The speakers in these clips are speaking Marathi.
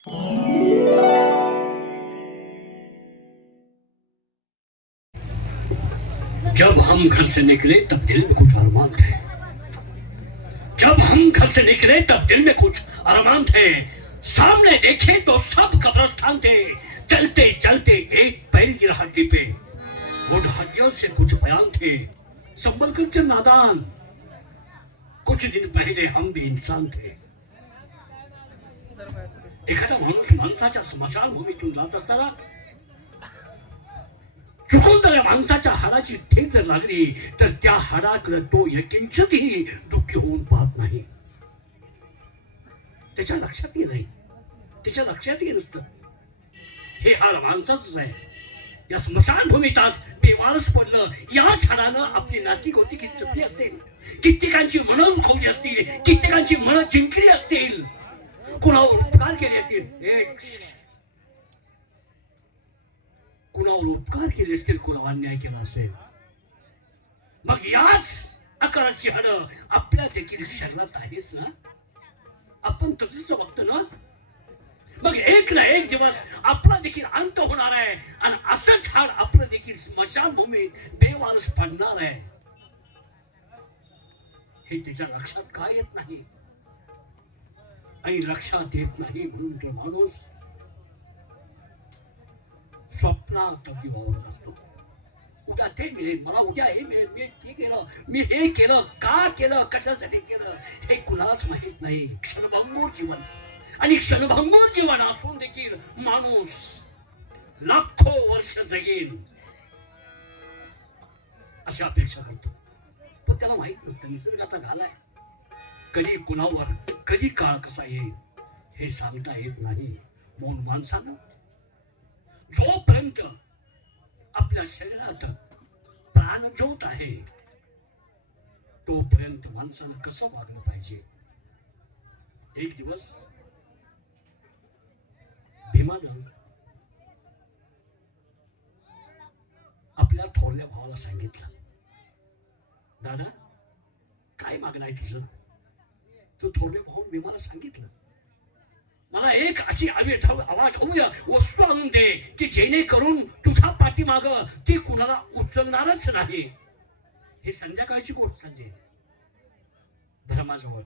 जब हम घर से निकले तब दिल में कुछ अरमान थे। जब हम घर से निकले तब दिल में कुछ अरमान थे। सामने देखे तो सब कब्रिस्तान थे। चलते चलते एक पैर गिरा हड्डी पे। उन हड्डियों से कुछ बयान थे। संभल कर चल नादान, कुछ दिन पहले हम भी इंसान थे। एखादा माणूस माणसाच्या स्मशानभूमीतून जात असताना चुकून त्या माणसाच्या हाडाची ठेच जर लागली तर त्या हाडाकडे तो यकिंचितही दुःखी होऊन पाहत नाही. त्याच्या लक्षातही नाही, त्याच्या लक्षातही नसतं हे हाड माणसाच आहे. या स्मशानभूमीत आज बेवारस पडलं. याच हाडानं आपली नाती गोती किती जपली असतील, कित्येकांची मनं दुखवली असतील, कित्येकांची मनं जिंकली असतील, कुणावर उपकार केले असतील, कुणावर उपकार केले असतील, कुणावर अन्याय केला असेल. मग याच आकाराची हाडं आपल्या देखील शरीरात आहेच ना. आपण तसंच बघतो ना. मग एक ना एक दिवस आपला देखील अंत होणार आहे आणि असंच हाड आपलं देखील स्मशानभूमीत बेवारस पडणार आहे. हे त्याच्या लक्षात काय येत नाही आणि लक्षात येत नाही म्हणून तो माणूस स्वप्नात अगदी वावरत असतो. उद्या ते मिळेल मला, उद्या हे मिळेल, मी ते केलं, मी हे केलं, का केलं, कशासाठी केलं हे कुणालाच माहित नाही. क्षणभंगूर जीवन आणि क्षणभंगूर जीवन असून देखील माणूस लाखो वर्ष जगेल अशी अपेक्षा करतो. पण त्याला माहित नसतं निसर्गाचा घाला आहे. कधी कुणावर कधी काळ कसा येईल हे सांगता येत नाही. म्हणून माणसानं जोपर्यंत आपल्या शरीरात प्राणज्योत आहे तोपर्यंत माणसानं कसं वागलं पाहिजे. एक दिवस भीमानं आपल्या थोरल्या भावाला सांगितलं, दादा काय मागणं आहे तुझं. तो थोरल्या भाऊ भीमाला सांगितलं, मला एक अशी आवाज वस्तू आणून दे की जेणेकरून तुझ्या पाठीमाग ती कुणाला उचलणारच नाही. हे संध्याकाळची गोष्ट झाली धर्माजवळ.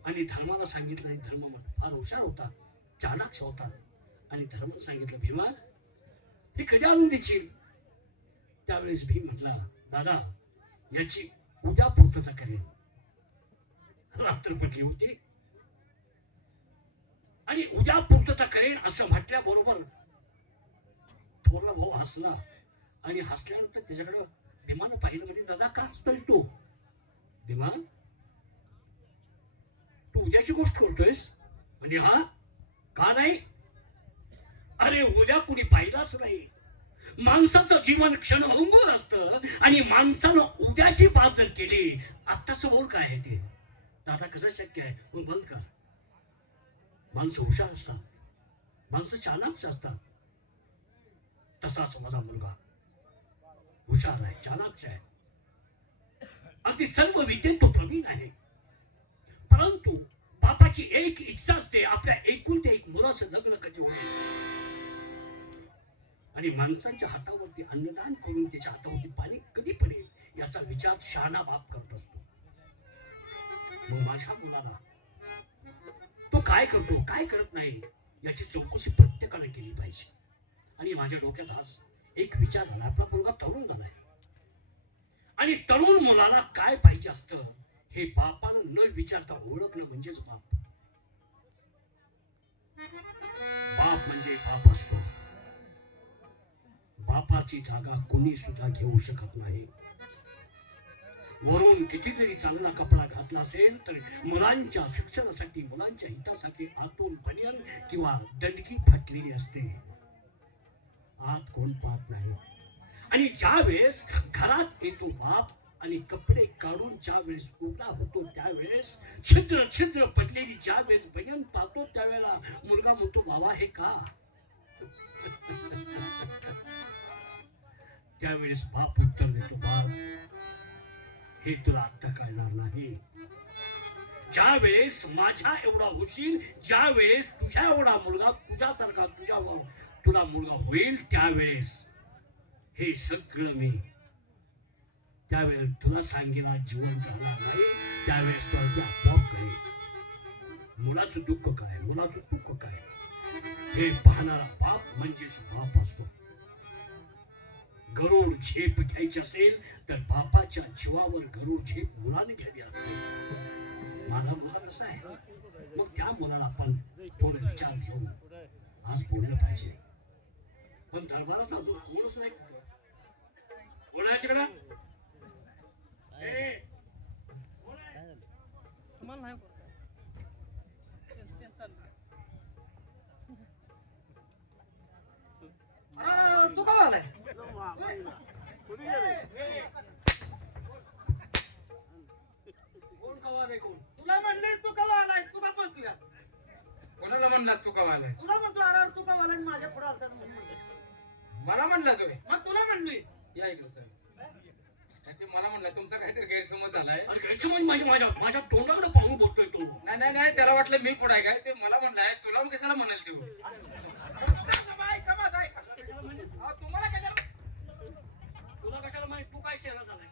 आणि धर्माला सांगितलं. आणि धर्म फार हुशार होता, चालाक्ष होता. आणि धर्माला सांगितलं, भीमा हे कधी आणून देशील. त्यावेळेस भीम म्हटला, दादा याची उद्या पूर्तता करेल. रात्र पडली होती आणि उद्या पूर्तता करेन असं म्हटल्याबरोबर थोरला भाऊ हसला. आणि हसल्यानंतर त्याच्याकडे भीमानं पाहिलं. म्हणजे दादा का हसतोयस तू. भीमा तू उद्याची गोष्ट करतोयस. म्हणजे हा का नाही. अरे उद्या कुणी पाहिलाच नाही. माणसाचं जीवन क्षणभंगूर असतं आणि माणसानं उद्याची बात जर केली. आत्ताच बोल काय आहे ते. दादा कसं शक्य आहे. पण बंद कर. माणसं हुशार असतात, माणसं चालाक्ष असतात. तसाच माझा मुलगा हुशार आहे, चालाक्ष आहे. अगदी सर्व विद्येत तो प्रवीण आहे. परंतु बापाची एक इच्छा असते, आपल्या एकुलत्या एक मुलाचं लग्न कधी होईल आणि माणसांच्या हातावरती अन्नदान करून त्याच्या हातावरती पाणी कधी पडेल याचा विचार शहाणा बाप करत असतो. मग माझ्या मुलाला तो काय करतो काय करत नाही याची चौकशी प्रत्येकाने केली पाहिजे. आणि माझ्या डोक्यात आज एक विचार आला. आपला मुलगा तरुण झालाय आणि तरुण मुलाला काय पाहिजे असतं हे बापानं न विचारता ओळखलं म्हणजेच बाप. बाप म्हणजे बाप असतो. बापाची जागा कोणी सुद्धा घेऊ शकत नाही. वरून कितीतरी चांगला कपडा घातला असेल तर मुलांच्या शिक्षणासाठी, मुलांच्या हितासाठी आतून बनियन किंवा दंडकी फाटलेली असते. आत कोण पाहत नाही. आणि ज्या वेळेस घरात येतो बाप आणि कपडे काढून ज्या वेळेस उघडा होतो त्यावेळेस छिद्र छिद्र पडलेली ज्या वेळेस बनियन पाहतो त्यावेळेला मुलगा म्हणतो, बाबा हे का. त्यावेळेस बाप उत्तर देतो, बाप हे तुला आत्ता कळणार नाही. ज्या वेळेस माझ्या एवढा होशील, ज्या वेळेस तुझ्या एवढा मुलगा तुझ्यासारखा तुला मुलगा होईल, त्यावेळेस हे सगळं मी त्यावेळेस तुला सांगेला जीवन राहणार नाही. त्यावेळेस तुला ते आपोआप कळेल मुलाचं दुःख काय, मुलाचं दुःख काय. हे पाहणारा बाप म्हणजेच बाप असतो. गरुड झेप घ्यायची असेल तर बापाच्या जीवावर गरुड झेप मुलाने घ्यावी असते. माझा मुलगा कसा आहे, मग त्या मुलाला आपण थोडं विचार घेऊन आज बोललं पाहिजे. पण दरबारात अजून कोणच नाही. कोण आहे तिकडं? तू का आलाय? कोण कवा रे कोण? तुला म्हणले तू का आलाय? तू का बोलतोय? कोणाला म्हणलास तू का आलाय? तुला म्हणतो अरे तू का आलाय? माझ्या पुढे आलता मला म्हणलास होय? मग तुला म्हणलोय. या इकडे सर. ते मला म्हणला तुमचा काहीतरी गैरसमज झालाय. अरे गैरसमज माझ्या तोंडाकडे पाहून बोलतोय तो. नाही त्याला वाटलं मी पुढे काय. ते मला म्हणलाय तुला मग कशाला म्हणाल ते. तुम्हाला कशाला तुला कशाला माहित तू काय शेरा झालाय?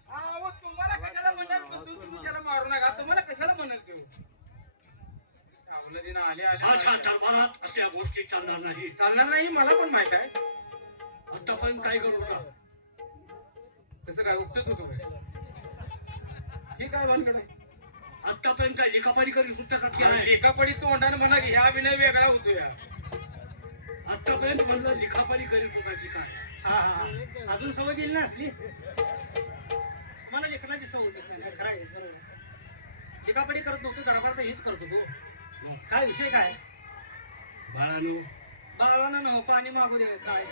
तुम्हाला कशाला म्हणाल तुम्ही त्याला मारू नका. तुम्हाला कशाला म्हणाल ते. अवलदीनं आले माझ्या दरबारात अशा गोष्टी चालणार नाही. चालणार नाही मला पण माहित आहे. आतापर्यंत काय करू का? तसं काय उपटत होतो काय? हे काय भानगड आहे? आतापर्यंत काय लिखापडी करीत होता का केलाय? एका पडी तोंडाने म्हणा की ह्या विनय वेगळा होतो या. आतापर्यंत म्हणलं लिखापडी करीत होता की काय? हा हा हा. अजून सवय गेली ना असली. मला लेखनाची सवय होती. खरं आहे, बरोबर. लिखापडी करत नव्हतो, दरबार हेच करत होतो. काय विषय काय? बाळानो, बाळानं न पाणी मागू दे. काय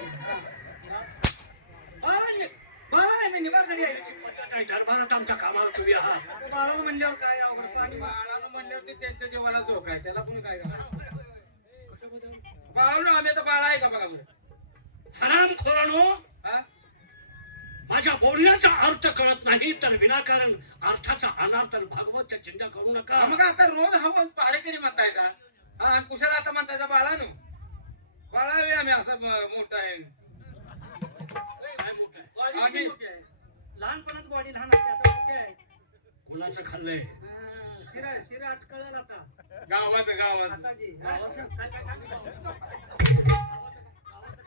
बाळा मी निवारगडी आहे. दरबारात आमच्या कामाला तुम्ही आहात. बाळानं म्हणल्यावर काय अवघड पाणी बाळानं म्हणल्यावर ते त्यांच्या जीवाला धोका आहे. त्याला पण काय करा. कसं बदल? बाळानं आम्ही आता बाळा आहे का बघा बरं. हरामखोरानो, हा? माझ्या बोलण्याचा अर्थ कळत नाही तर विनाकारण अर्थाचा अनार्थ भागवतच्या चिंता करू नका. मग आता रोज हवा पाळेकरी म्हणतायचा. हा आणि कुशाला आता म्हणतायचा बाळानं. बाळा वे आम्ही असा मोठा आहे. काय मोठं आहे? बॉडी आधी- किती मोठी आहे? लहानपणात बॉडी लहान असते, आता मोठी आहे. कुणाचं खाल्लंय? शिरा अटकळलं आता. गावाचं आता जी. हा? काय-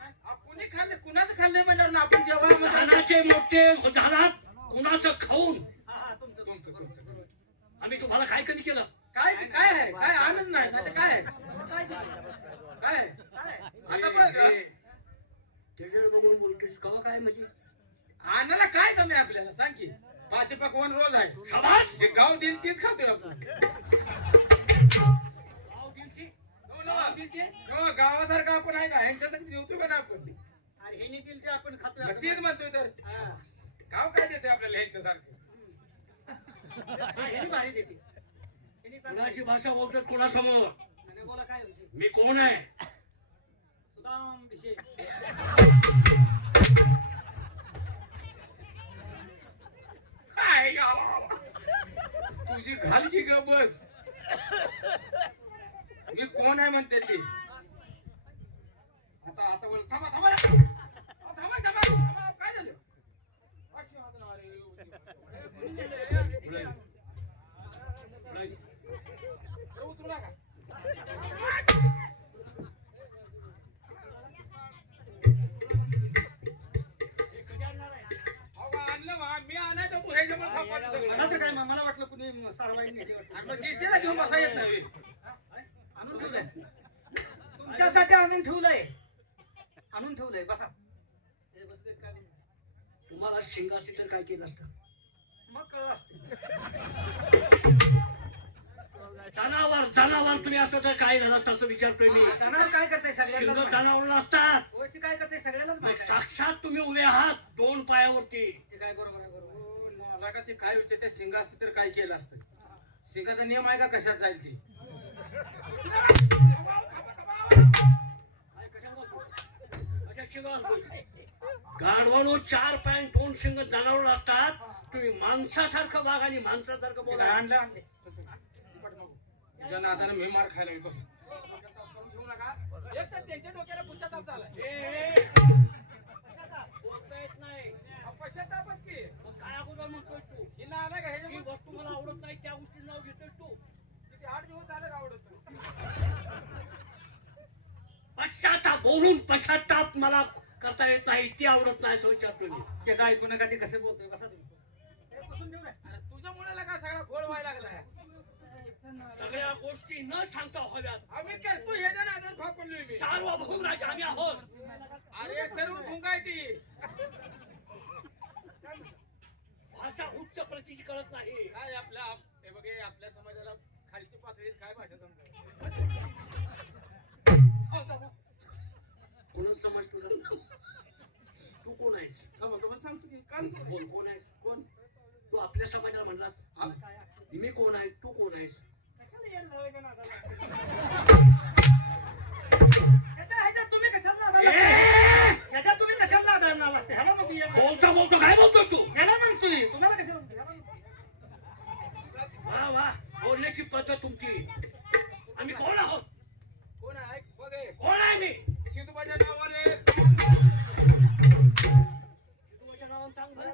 काय- कुणी खाल्ले कुणाचं खाल्ले म्हणल्यावर ना आपण जेव्हा लहानाचे मोठे झालात, कुणाचं खाऊन. हा, हा, तुमचं. तुमचं आम्ही तुम्हाला काय कधी केलं? काय काय आहे काय आनंद नाही आता काय आहे? काय दिलं? काय आहे? काय? आता बघ त्याच्याकडे बघून बोलतोस कवा काय म्हणजे? आणायला काय कमी आहे आपल्याला सांग की. 5 पकवान रोज आहे. शाबास! जे गाव देईल तीच खातोय आपण. गाव दिलते? हो गाव ना. दिलते? हो, गावासारखं आपण आहे का ह्यांच्यासाठी जेवतो का ना आपण. अरे हे निघतील ते आपण खातोय मग असं तीच नाही. म्हणतोय तर हा. गाव काय देते आपल्याला ह्यांच्यासारखं. हा, ह्यानी भारी देते. ह्यानी चांगलं कुणाची भाषा बोलतोस कोणासमोर? नाही, बोला काय विषय? मी कोण आहे? सुदाम विषय. काय गावा तुझी घाल की ग बस. मी कोण आहे म्हणते ती. आता बोल. थांबा थांबा थांबा थांबा थांबा. काय झालं? अशी वाजून आली. उतरू नका. अहो, आणलं बा. मी आणायचं तू ह्याच्यामुळे थांबवलं सगळं. मला तर काय मला वाटलं कुणी सारवाई नेली वाटतं. आणि मग जिस्तीला घेऊन बसा येत नाही. आणून ठेवलंय. तुमच्यासाठी आणून ठेवलंय. आणून ठेवलंय. बसा. हे बसले काय म्हणून? तुम्हाला शिंगासी तर काय केलं असतं? मग कळलं असतं. जनावर तुम्ही असतं तर काय झालं असतं असं विचारतोय मी. जनावर काय करते शिंग सगळ्याला? जनावर असतात. होय, ते काय करते सगळ्यालाच मग माहित आहे. साक्षात तुम्ही उभे आहात 2 पायावरती. ते काय बरोबर आहे, बरोबर. हो, मला का ते काय होते ते सिंग असते तर काय केलं असतं. सिंगाचा नियम आहे का कशात जाईल ती. गाढवानो 4 पाय 2 शिंग जनावर असतात. तुम्ही माणसासारखं वागा आणि माणसासारखं ते काय बोला. आणलं आणले. तुझ्या नादानं मी मार खायला मी कसं घेऊ नका. एक तर त्यांच्या डोक्याला पुढचा ताप झालाय. बोलता येत नाही. पश्चातापच की. मग काय अगोदर म्हणतोय तू? ही नाना का ही ह्याच्या वस्तू मला आवडत नाही त्या गोष्टी नाव घेतोय तू. किती 8 दिवस झाले आवडत. पश्चाताप बोलून पश्चाताप मला करता येत नाही ती आवडत नाही असं विचारतोय मी. त्याचं ऐकू नका ते कसे बोलतोय. बसा तुम्ही. हे बसून देऊ नये. तुझ्या मुलाला का सगळा घोळ व्हायला लागलाय. सगळ्या गोष्टी न सांगता हव्यात. आम्ही करतो ह्याच्या नादानं फापडलोय मी. सार्वभौम राजा आम्ही आहोत. अरे सर्व भुंगाय ती. भाषा उच्च प्रतीची कळत नाही. काय आपल्या हे बघे आपल्या समाजाला खालची पातळीत काय भाषा समजाय. कोणच समज तुझं? तू कोण आहेस? सांगतो की काल बोल कोण आहेस? कोण तू आपल्या समाजाला म्हणलास मी कोण आहे तू कोण आहेस? कशाला येड जावायच्या नादाला? ह्याच्या तुम्ही कशाला नादाला? ह्याच्या तुम्ही कशाला नादाला लागते? ह्याला म्हणतो ये. बोलतो बोलतो काय बोलतोस तू? ह्याला म्हणतोय. तुम्हाला कशाला म्हणतोय? ह्याला म्हणतोय. वा वा बोलण्याची पद्धत तुमची. आम्ही कोण आहोत? कोण आहे बघे. कोण आहे मी? शिवबाच्या नावाने तुझ्या नावानं सांग बरं.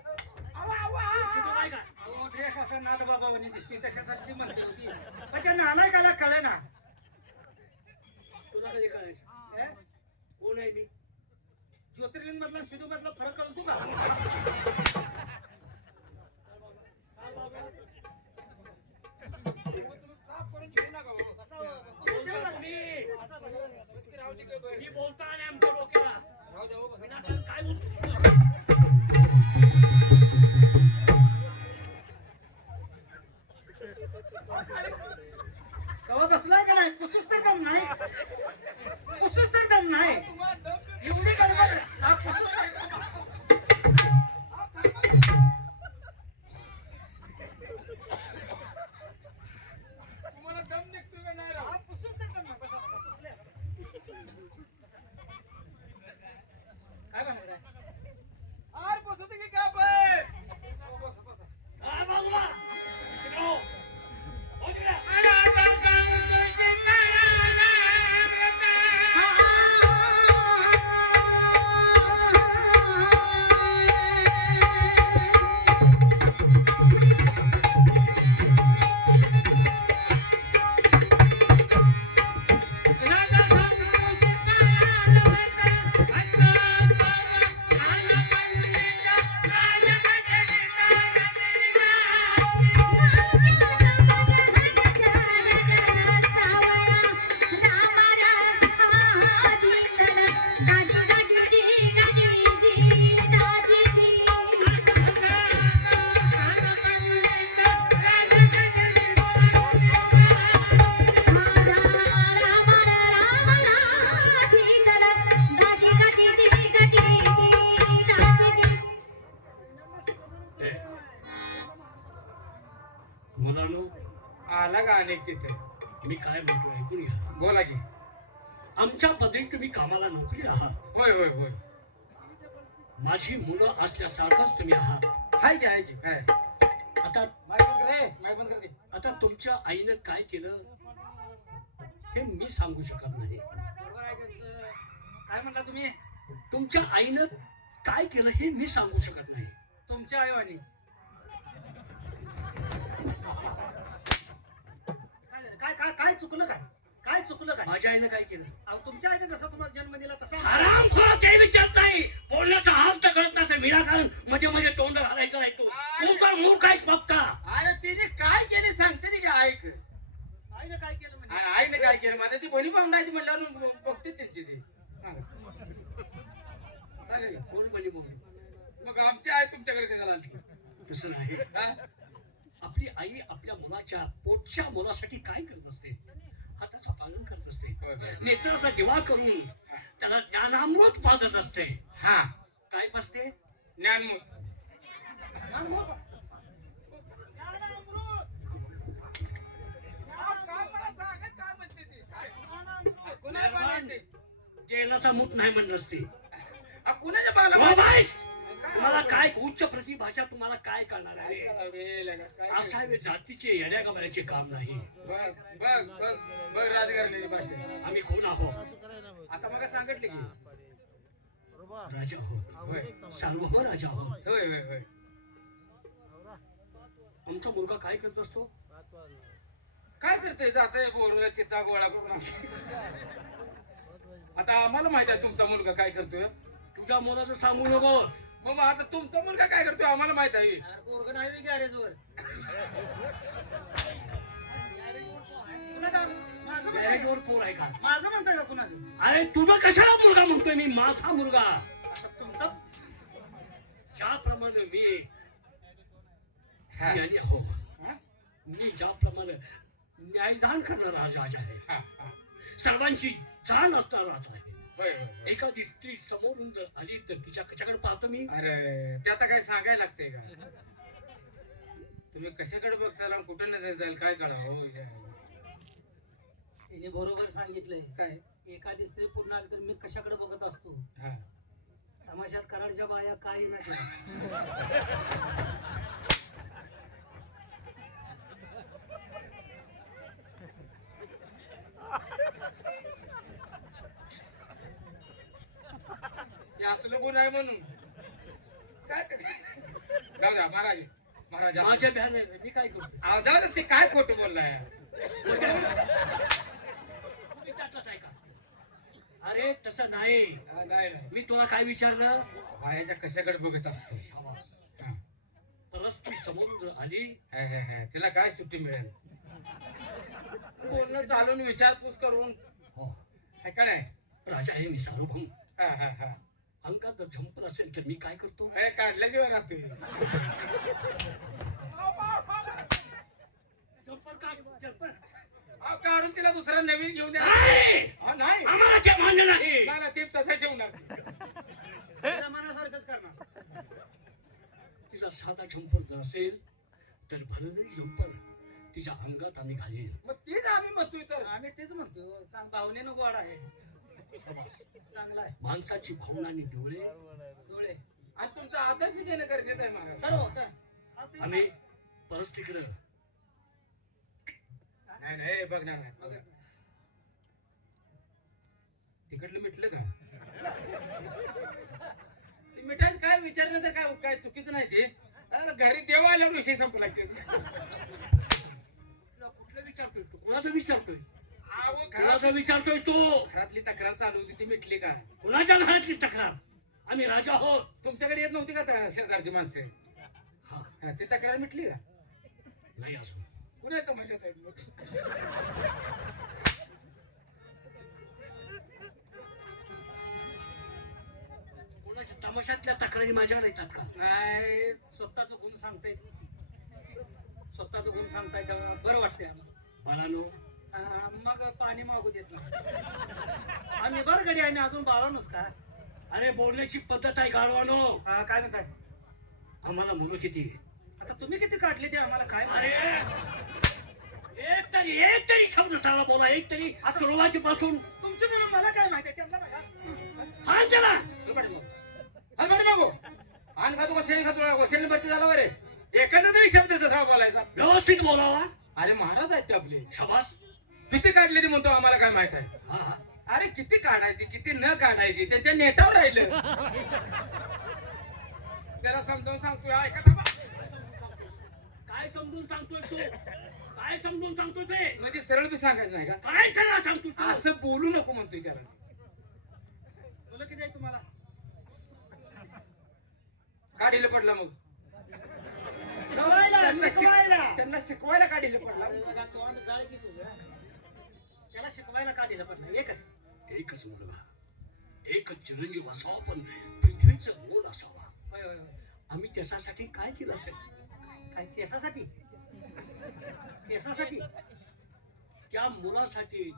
आवा आवा शिदू काय काय? अहो, ड्रेस असा नाद बाबावनी दिसतोय तशासाठी ती म्हणते होती. पण त्या नालायकाला कळे ना. तुला कधी कळायचं? हे? कोण आहे मी? ज्योतिर्लिंग मधला आणि शिदू मधला फरक कळतो का? साफ करून घेऊ नका हो. बोलतो मी. बस की राहू दे की बरं. मी बोलता आणि आमच्या डोक्याला राहू दे हो बस. विनाकारण काय बोलतो? तेव्हा बसलाय का नाही? पुसूस तर दम नाही. पुसूस तर दम नाही. तुम्हाला दम एवढी गडबड. हा, पुसूस तर- तुम्हाला दम निघतोय का नाही राव? हा, पुसूस तर दम नाही. बसा, बसा, पुसले. काय बनवत आहे? आर बसू दे की का बस. हो, बसा, बसा. काय बाबूला? तिकडं हो. हो तिकडे. मुलांनो आला का अनेक तिथे. मी काय म्हणतो ऐकून घ्या. बोला की. आमच्या पदरी तुम्ही कामाला नोकरी आहात. होय होय होय. माझी मुलं असल्यासारखंच तुम्ही आहात. हाय की काय. आता माय बंद कर रे. माय बंद कर दे. आता तुमच्या आईनं काय केलं हे मी सांगू शकत नाही. बरोबर आहे त्यांचं. काय म्हणला तुम्ही? तुमच्या आईनं काय केलं हे मी सांगू शकत नाही. तुमच्या आईवानीच. काय काय काय चुकलं काय? काय चुकलं काय? माझ्या आईनं काय केलं? अहो, तुमच्या आईने जसा तुम्हाला जन्म दिला तसा आराम खोरा ते विचारत नाही. बोलण्याचा हात तर कळत नाही. विनाकारण मध्ये तोंड घालायचं नाही. तू पण मूर्ख आहेस बघता. अरे तिने काय केले सांगते नी का ऐक. आईने काय केलं म्हणजे? आईने काय केलं माझ्या ती बहिणी पाहुणाची म्हणल्यावर बघते त्यांची ती. सांग. चालेल. कोण म्हणे बोलू? मग आमची आई तुमच्याकडे कधी आली? तसं नाही. हा? आपली आई आपल्या मुलाच्या पोटच्या मुलासाठी काय करत असते? हाताचं पालन करत असते. होय, होय. नेत्राचा दिवा करून त्याला ज्ञानामृत पाजत असते. हा काय पाजते? ज्ञानमूत. तेलाचा मूठ नाही म्हणलं असते. कुणाच्या बाला बाबाईस! तुम्हाला काय उच्च प्रतिभाषा तुम्हाला काय करणार आहे अरे लगा, काय असावे जातीचे येड्या गमायचे काम नाही बघ बघ बघ बघ राजकारणाची भाषा आम्ही कोण आहोत आता मग सांगितले की राजा आहोत होय सार्वभौम राजा आहोत होय होय होय आमचा मुलगा काय करत असतो काय करतोय जातोय बोर चिचा गोळा करून आता आम्हाला माहित आहे तुमचा मुलगा काय करतोय तुझ्या मुलाचं सांगू नको मग आता तुमचा मुलगा काय करतोय आम्हाला माहित आहे पोरग नाही गॅरेजवर माझं गॅरेजवर कोण आहे का म्हणताय का कुणाचं अरे तुझा कशाला मुलगा म्हणतोय मी माझा मुलगा आता तुमचा ज्याप्रमाणे मी हा, ज्ञानी आहो हा, मी ज्याप्रमाणे न्यायदान करणारा राजा आहे हा, हा. सर्वांची जाण असणारा राजा आहे होय, होय, होय. एखादी स्त्री समोरून जर आली तर तिच्या कशाकडे पाहतो मी अरे ते आता काय सांगायला लागते का तुम्ही कशाकडे बघताल आणि कुठं नजर जाईल काय करावं तिने बरोबर सांगितलंय काय एखादी स्त्री पूर्ण आली तर मी कशाकडे बघत असतो हा तमाशात कराडच्या बाया काही नाही ते असलं गुण आहे म्हणून काय ते? जाऊ द्या महाराज महाराज असं- माझ्या बॅनर मी काय करतो अहो, जाऊ द्या, ते काय खोटं बोललाय तुम्ही त्यातलाच आहे का अरे तसं नाही हा, नाही नाही. मी तुला काय विचारलं बायाच्या कशाकडे बघत असतो शाबास. हा. रस्ती समोरून जर आली हे, हे, हे. तिला काय सुट्टी मिळेल बोलणं चालून विचारपूस करून हो है का नाही राजा आहे मी सार्वभौम हा, हा, हा. अंगात जर झंपर असेल तर मी काय करतो हे, काढल्याशिवाय राहतोय झंपर काय झंपर अहो, काढून तिला दुसरा नवीन घेऊन द्या नाही! हा, नाही आम्हाला ते मान्य नाही मला ते तसं ठेवणार तिला मनासारखंच करणार तिचा साधा झंपर जर असेल तर भरलेली झंपर तिच्या अंगात आम्ही घालीन मग तेच आम्ही म्हणतोय तर आम्ही तेच म्हणतो चांग भावनेनं गोड आहे चांगला आहे माणसाची भावना आणि डोळे डोळे आणि तुमचा आदर्श घेणं गरजेचं आहे महाराज सर्व तर. अहो, ते आम्ही परस्तिकडे नाही नाही बघणार नाही बघा. तिकडलं मिटलं का ते मिठायचं काय विचारलं तर काय चुकीचं नाही ते अरे, घरी देवा आल्यावर विषय संपला की तुला कुठलं विचारतोय तू कोणाचं विचारतोय अहो, कोणाचं विचारतोय तू घरातली तक्रार चालू होती ती मिटली का कोणाच्या घरातली तक्रार आम्ही राजा आहोत तुमच्याकडे येत नव्हती का शेजारची माणसं हा हा, ती तक्रार मिटली का नाही अजून कुणा तमाशात आहेत मग? कोणाच्या तमाशातल्या तक्रारी माझ्याकडे येतात का नाही स्वतःच गुण सांगतायत स्वतःच गुण सांगताय तेव्हा बरं वाटतंय आम्हाला बाळानो मग पाणी मागू देत नाही आम्ही बरं गडी आम्ही अजून बाळानोच का अरे बोलण्याची पद्धत आहे गाढवानो हा, काय म्हणताय आम्हाला मुलं किती आता तुम्ही किती काढले ते आम्हाला काय अरे माहिती? एक तरी शब्द चांगला बोला एक तरी सुरुवातीपासून तुमची म्हणून मला काय माहिती आहे त्यांना बघा हा चला हलबाडी मागो आण खातो वसेल खातो वसेल भरती झाला बरे एखादा तरी शब्द जसा बोलायचा व्यवस्थित बोलावा अरे महाराज आहेत ते आपले शाबास किती काढले ते म्हणतो आम्हाला काय माहित आहे हा हा अरे किती काढायची किती न काढायची त्यांच्या नेटावर राहिलं त्याला समजावून सांगतोय ऐका थांबा. काय समजून सांगतोय तू काय समजून सांगतोय ते म्हणजे सरळ बी सांगायचं नाही का काय सगळं सांगतोय तू असं बोलू नको म्हणतोय त्याला मुलं किती आहे तुम्हाला काढीला पडला मग शिकवायला त्यांना शिकवायला काढीला पडला बघा, तोंड जाळ की तुझं त्याला शिकवायला का दिलं पडलं एकच एकच मुलगा एकच चिरंजीव असावा पण पृथ्वीचं मोल असावा होय होय होय. आम्ही त्याच्यासाठी काय केलं असेल काय केसासाठी केसासाठी त्या मुलासाठी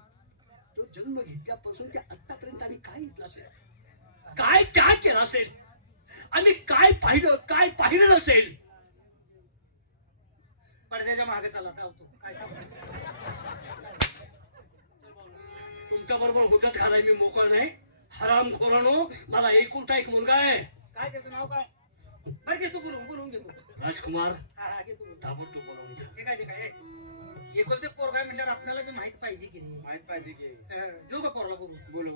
तो जन्म घेतल्यापासून ते आतापर्यंत आम्ही काय घेतलं असेल काय त्याग केला असेल आम्ही काय पाहिलं नसेल पडद्याच्या मागे चालला धावतो काय सांगतो तुमच्या बरोबर हुजत घालाय मी मोकळ नाही हराम खोरानो मला एकुलता एक मुलगा आहे काय त्याचं नाव काय बरं घेतो बोलून घेतो. राजकुमार हा घेतो बोलून. ताबडतोब बोलावून घ्या. ठीक आहे एकोलते पोरगा म्हटल्यावर आपल्याला बी माहित पाहिजे की नाही. माहित पाहिजे की देऊ का पोरला बोलून? बोलो